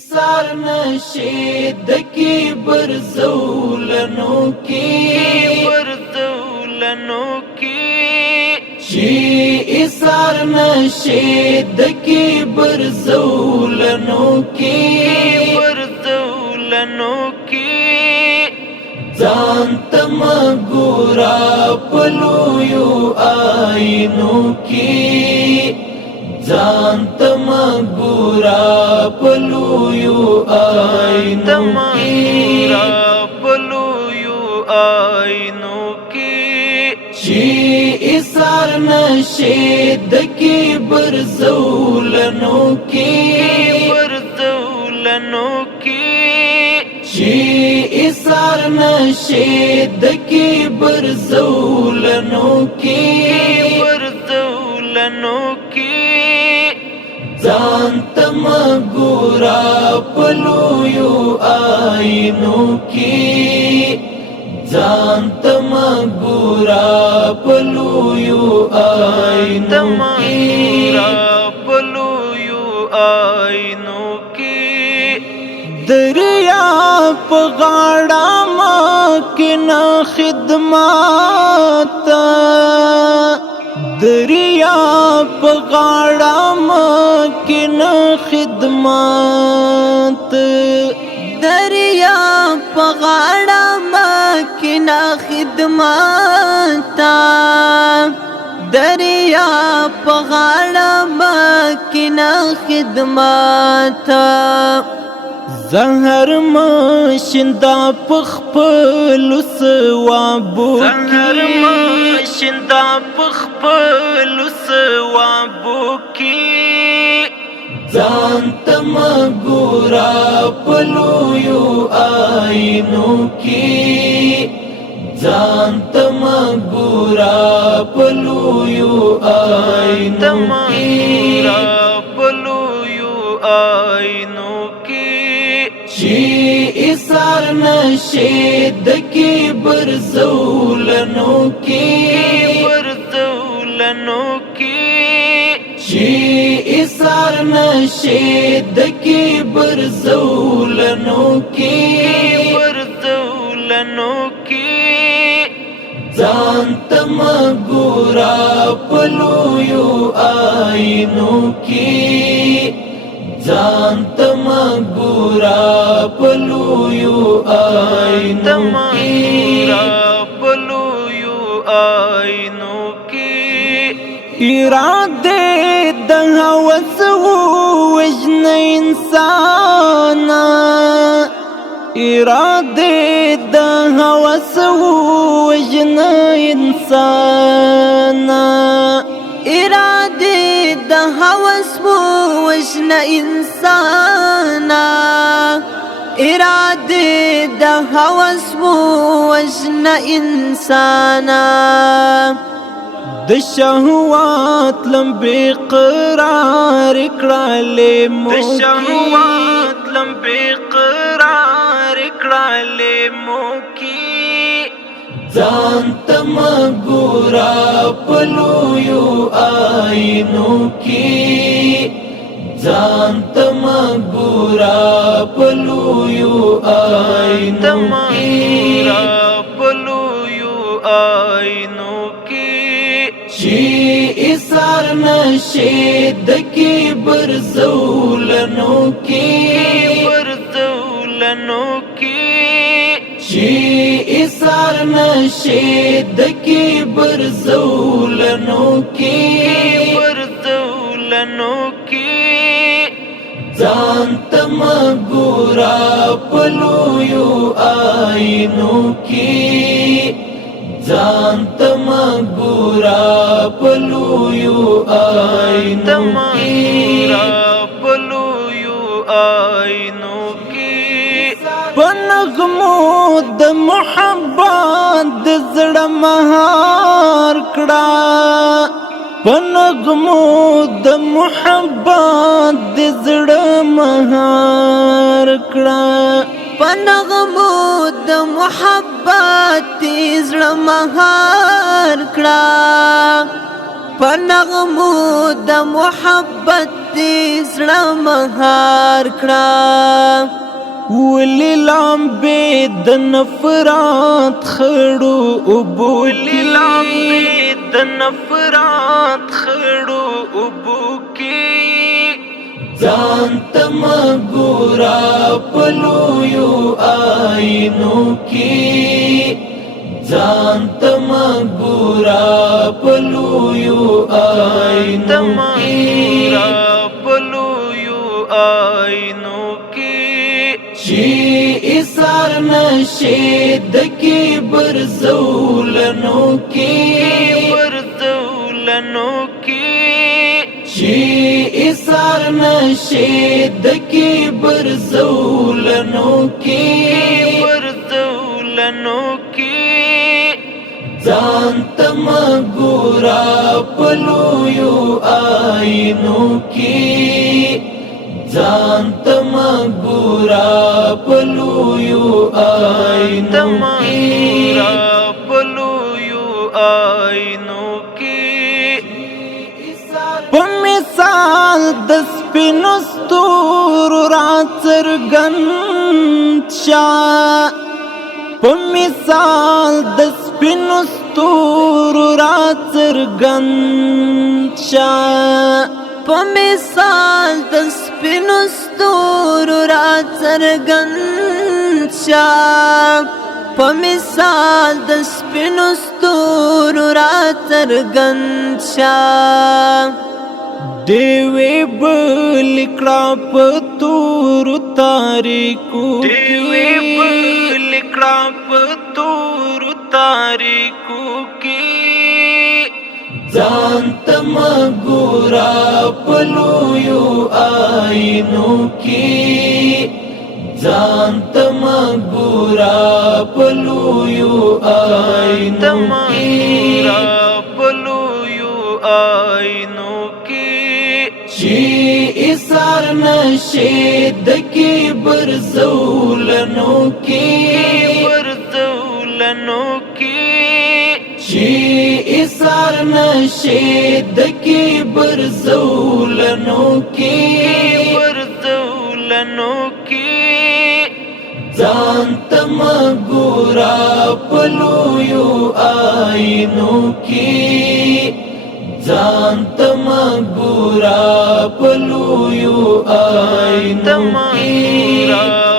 ایثار نشي د کبر زولنو کې چی ایثار نشي د کبر زولنو کې ځان تم ګورا پلویو آینو کې ځان تم ګورا پلویو آینو کې چی ایثار نشي د کبر زولنو کې چی ایثار نشي د کبر زولنو کې ځان تم ګورا پلویو آینو کې ځان تم ګورا پلویو آینو کې دریا په غاړه ما کې نه خدمات دریا په غاړه ما کې نه خدمات دریا په غاړه ما کې نه خدمات دریا په غاړه ما کې نه خدمات زهر مشندا پخپل سوابو کې ځان تم ګورا پلویو آینو کې ځان تم ګورا پلویو آینو کې چی ایثار نشي د کبر زولنو کې چی ایثار نشي د کبر زولنو کې ځان تم ګورا پلویو آینو کې ځان تم ګورا پلویو آینو کې اراده د هوس وجن انسان اراده د هوس وجن انسان اراده د هوس وجن انسان اراده د هوس وجن انسان د شهوات لمبي قرار کړلې موکي ځان تم ګورا پلویو آینو کې ځان تم ګورا پلویو آینو کې چی ایثار نشي د کبر زولنو کې چی ایثار نشي د کبر زولنو کې ځان تم ګورا پلویو آینو کې ځان تم ګورا پلویو آینو کې پنغمو د محبت د زړه مهار کړه پنغمو د محبت د زړه مهار کړه پنغمو د محبت زړه مهار کړه پنغمو د محبت زړه مهار مار کړه ولی لامبې د نفرات خړو اوبو کې د نفرات خړو اوبو کې ځان ته مه ګوره په لویو آینو کې ځان ته مه ګوره په لویو آینو کې چې ایثار نشي د کبر زولنو کې چې ایثار نشي د کبر زولنو کې ځان ته مه ګوره په لویو آینو کې ځان ته مه ګوره په لویو آینو کې په مثال د سپینو ستورو راڅرګند شه په مثال د سپینو ستورو راڅرګند شه په مثال د سپینو ستورو راڅرګند شه په مثال د سپینو ستورو راڅرګند شه دیوی بل کړه په تورو تاریکو کې ځان ته مه ګوره په لویو آینو کې ځان ته مه ګوره په لویو آینو کې چې ایثار نشي د کبر زولنو کې چې ایثار نشي د کبر زولنو کې ځان ته مه ګوره په لویو آینو کې ځان ته مه ګوره په لویو آینو کې